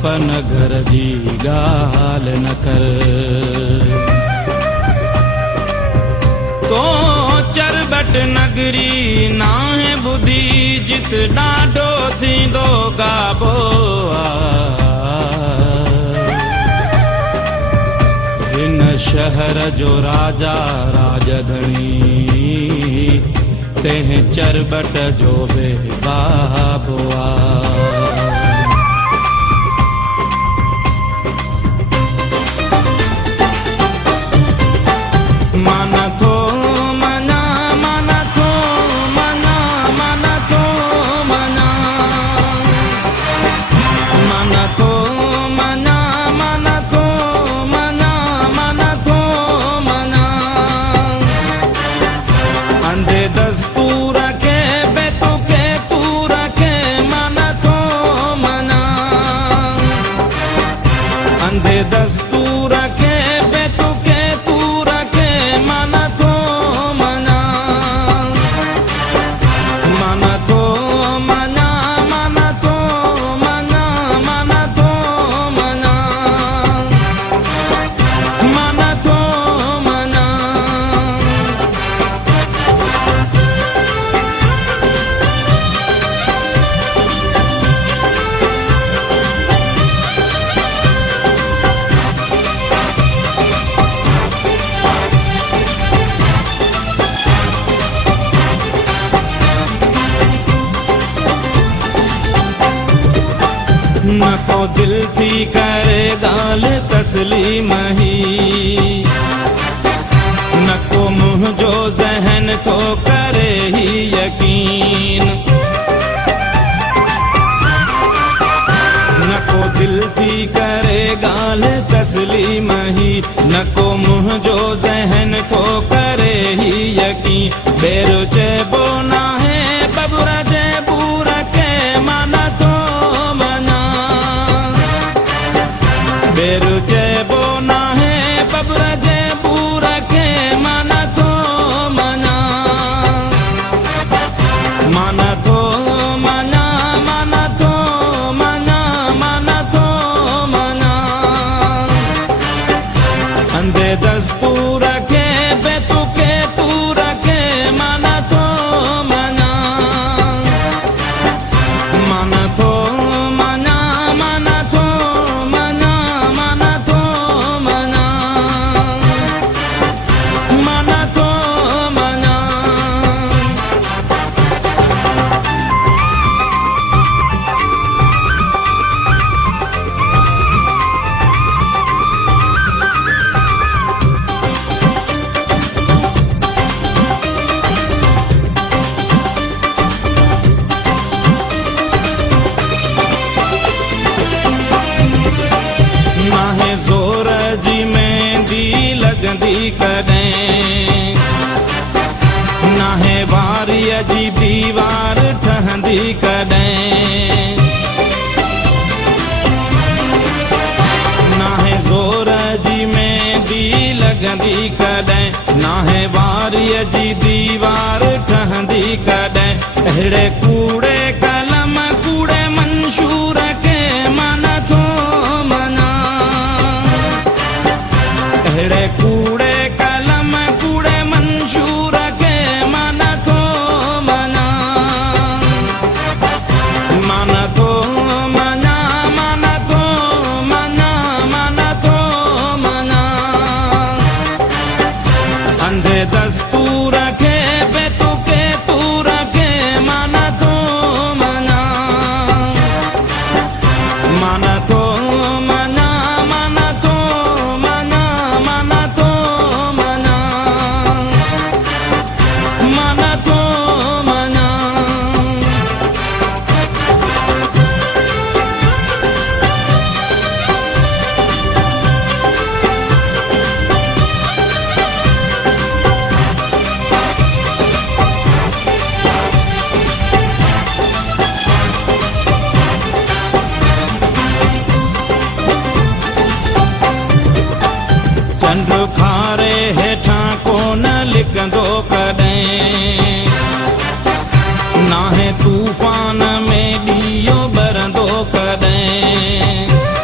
पन घर जी गाल न कर। तो चरबट नगरी नाहे बुधी जित डाडो थींदो गाबो इन शहर जो राजा राजधनी तेह चरबट जो बे बाबुआ। न को दिल थी करे गाल तस्लीम ही, न को मुँह जो जहन तो करे ही यकीन। न को दिल थी करे गाल तस्लीम ही, न को मुँह जो जहन तो करे ही यकीन। बेरो चेबो ना है बबुरा जेबूर के माना तो मना, बेरो चेबो ना है बबुरा जेबूर के माना तो मना। माना तो मना, माना तो मना, माना तो मना। अंधे दस्तूर के बेतु के तूर के माना तो मना। माना तो मना, माना तो मना, माना तो मना। माना तो मना। नाहे ज़ोर जी मेहंदी लगंदी कॾहिं, नाहे वारीअ जी दीवार ठहंदी कॾहिं। नाहे ज़ोर जी मेहंदी लगंदी कॾहिं, नाहे वारीअ जी दीवार ठहंदी कॾहिं। अहिड़े कूड़े कलम कूड़े मंशूर के माना थो मना। अहिड़े कूड़े कलम कूड़े मंशूर के माना थो मना। माना तो मना, माना तो मना, माना तो मना। अंधे दस्तूर के बेतु के तूर के माना तो मना। माना तो मना, माना तो मना, माना तो मना। माना तो मना। चंड खारे हेठां कोन लिकंदो कॾहिं, नाहे तूफ़ान में ॾीयो ॿरंदो कॾहिं।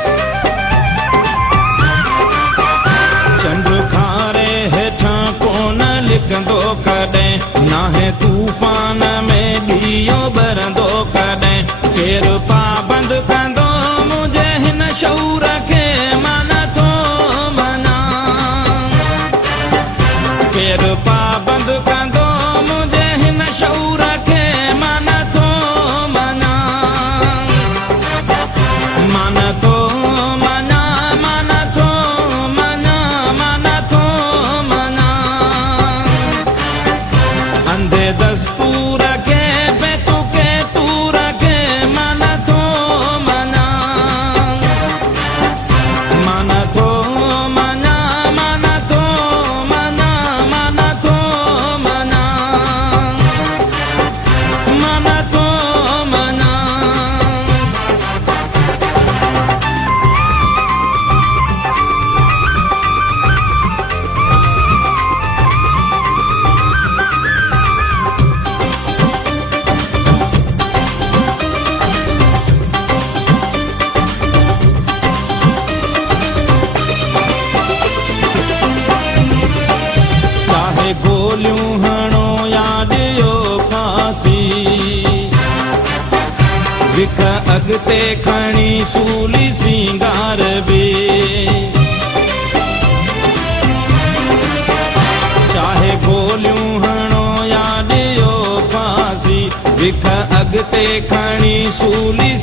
अॻिते खणी सूली सिंगार बि चाहे गोलियूं हणो या ॾियो फांसी विख अॻिते खणी सूली